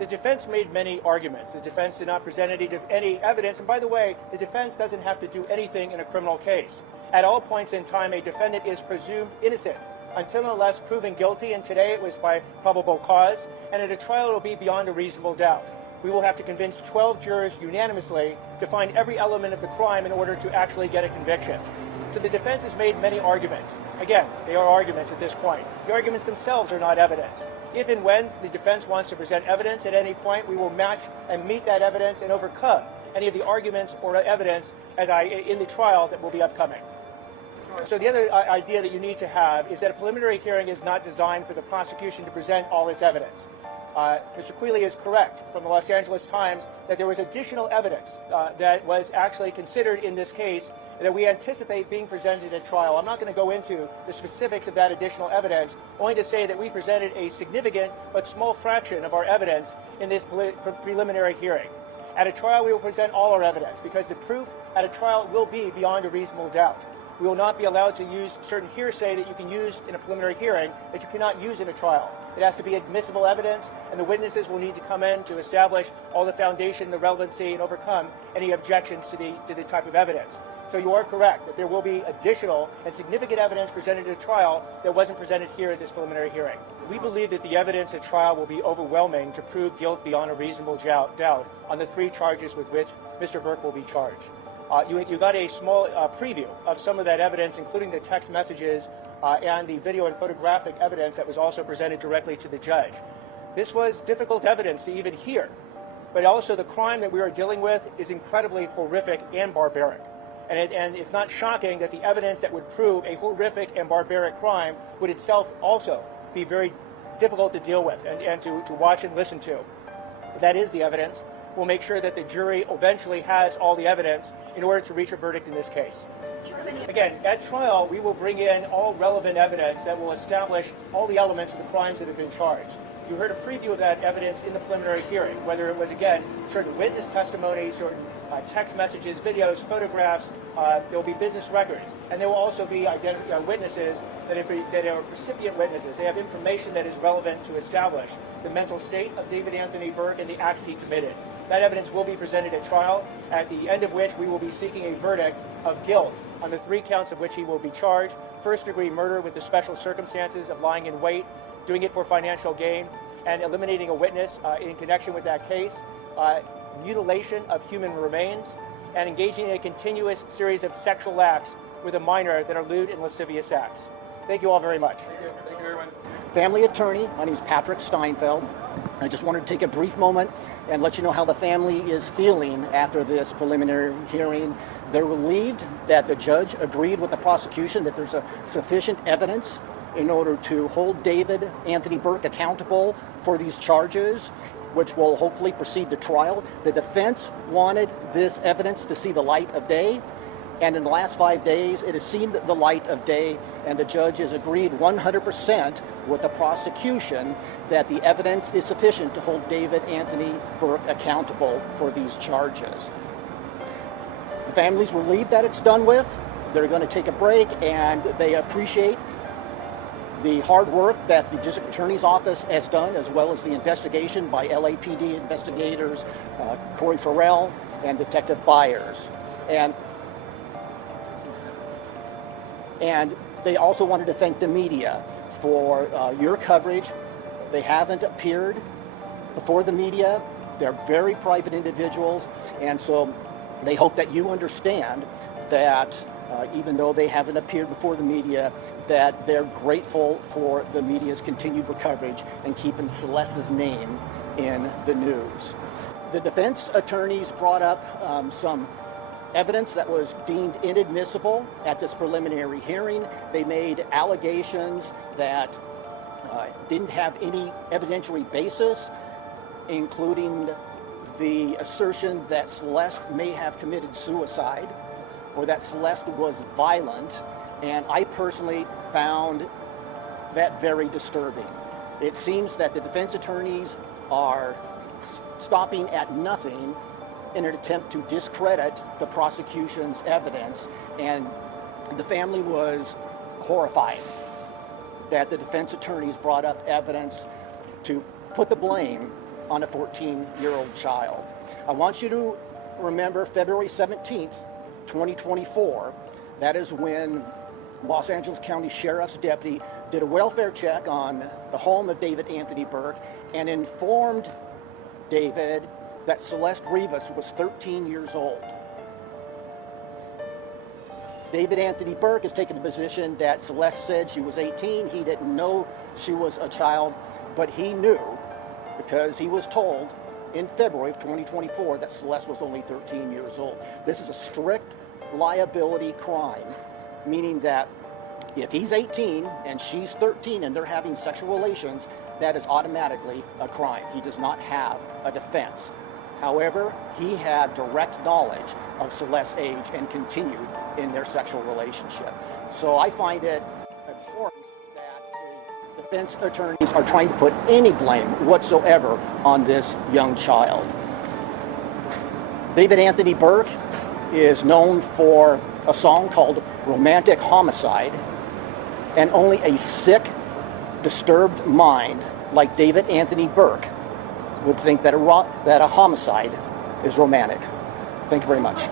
The defense made many arguments. The defense did not present any evidence. And by the way, the defense doesn't have to do anything in a criminal case. At all points in time, a defendant is presumed innocent until and unless proven guilty, and today it was by probable cause, and at a trial it will be beyond a reasonable doubt. We will have to convince 12 jurors unanimously to find every element of the crime in order to actually get a conviction. So the defense has made many arguments. Again, they are arguments at this point. The arguments themselves are not evidence. If and when the defense wants to present evidence at any point, we will match and meet that evidence and overcome any of the arguments or evidence in the trial that will be upcoming. So the other idea that you need to have is that a preliminary hearing is not designed for the prosecution to present all its evidence. Mr. Quealy is correct from the Los Angeles Times that there was additional evidence that was actually considered in this case that we anticipate being presented at trial. I'm not going to go into the specifics of that additional evidence, only to say that we presented a significant but small fraction of our evidence in this preliminary hearing. At a trial, we will present all our evidence because the proof at a trial will be beyond a reasonable doubt. We will not be allowed to use certain hearsay that you can use in a preliminary hearing that you cannot use in a trial. It has to be admissible evidence, and the witnesses will need to come in to establish all the foundation, the relevancy, and overcome any objections to the type of evidence. So you are correct that there will be additional and significant evidence presented at a trial that wasn't presented here at this preliminary hearing. We believe that the evidence at trial will be overwhelming to prove guilt beyond a reasonable doubt on the 3 charges with which Mr. Burke will be charged. You got a small preview of some of that evidence, including the text messages and the video and photographic evidence that was also presented directly to the judge. This was difficult evidence to even hear, but also the crime that we are dealing with is incredibly horrific and barbaric. And it's not shocking that the evidence that would prove a horrific and barbaric crime would itself also be very difficult to deal with and to watch and listen to. But that is the evidence. We'll make sure that the jury eventually has all the evidence in order to reach a verdict in this case. Again, at trial, we will bring in all relevant evidence that will establish all the elements of the crimes that have been charged. You heard a preview of that evidence in the preliminary hearing, whether it was, again, certain witness testimony, certain text messages, videos, photographs. There will be business records. And there will also be witnesses that are recipient witnesses. They have information that is relevant to establish the mental state of David Anthony Burke and the acts he committed. That evidence will be presented at trial, at the end of which we will be seeking a verdict of guilt on the 3 counts of which he will be charged: first-degree murder with the special circumstances of lying in wait, doing it for financial gain, and eliminating a witness in connection with that case, mutilation of human remains, and engaging in a continuous series of sexual acts with a minor that are lewd and lascivious acts. Thank you all very much. Thank you, everyone. Family attorney, my name is Patrick Steinfeld. I just wanted to take a brief moment and let you know how the family is feeling after this preliminary hearing. They're relieved that the judge agreed with the prosecution that there's sufficient evidence in order to hold David Anthony Burke accountable for these charges, which will hopefully proceed to trial. The defense wanted this evidence to see the light of day, and in the last 5 days, it has seen the light of day, and the judge has agreed 100% with the prosecution that the evidence is sufficient to hold David Anthony Burke accountable for these charges. The family's relieved that it's done with. They're going to take a break, and they appreciate the hard work that the district attorney's office has done, as well as the investigation by LAPD investigators Corey Farrell and Detective Byers. And they also wanted to thank the media for your coverage. They haven't appeared before the media. They're very private individuals, and so they hope that you understand that even though they haven't appeared before the media, that they're grateful for the media's continued coverage and keeping Celeste's name in the news. The defense attorneys brought up some evidence that was deemed inadmissible at this preliminary hearing. They made allegations that didn't have any evidentiary basis, including the assertion that Celeste may have committed suicide or that Celeste was violent, and I personally found that very disturbing. It seems that the defense attorneys are stopping at nothing in an attempt to discredit the prosecution's evidence, and the family was horrified that the defense attorneys brought up evidence to put the blame on a 14-year-old child. I want you to remember February 17th, 2024. That is when Los Angeles County Sheriff's deputy did a welfare check on the home of David Anthony Burke and informed David that Celeste Rivas was 13 years old. David Anthony Burke has taken the position that Celeste said she was 18. He didn't know she was a child, but he knew because he was told in February of 2024 that Celeste was only 13 years old. This is a strict liability crime, meaning that if he's 18 and she's 13 and they're having sexual relations, that is automatically a crime. He does not have a defense. However, he had direct knowledge of Celeste's age and continued in their sexual relationship. So I find it abhorrent that the defense attorneys are trying to put any blame whatsoever on this young child. David Anthony Burke is known for a song called Romantic Homicide, and only a sick, disturbed mind like David Anthony Burke would think that a homicide is romantic. Thank you very much.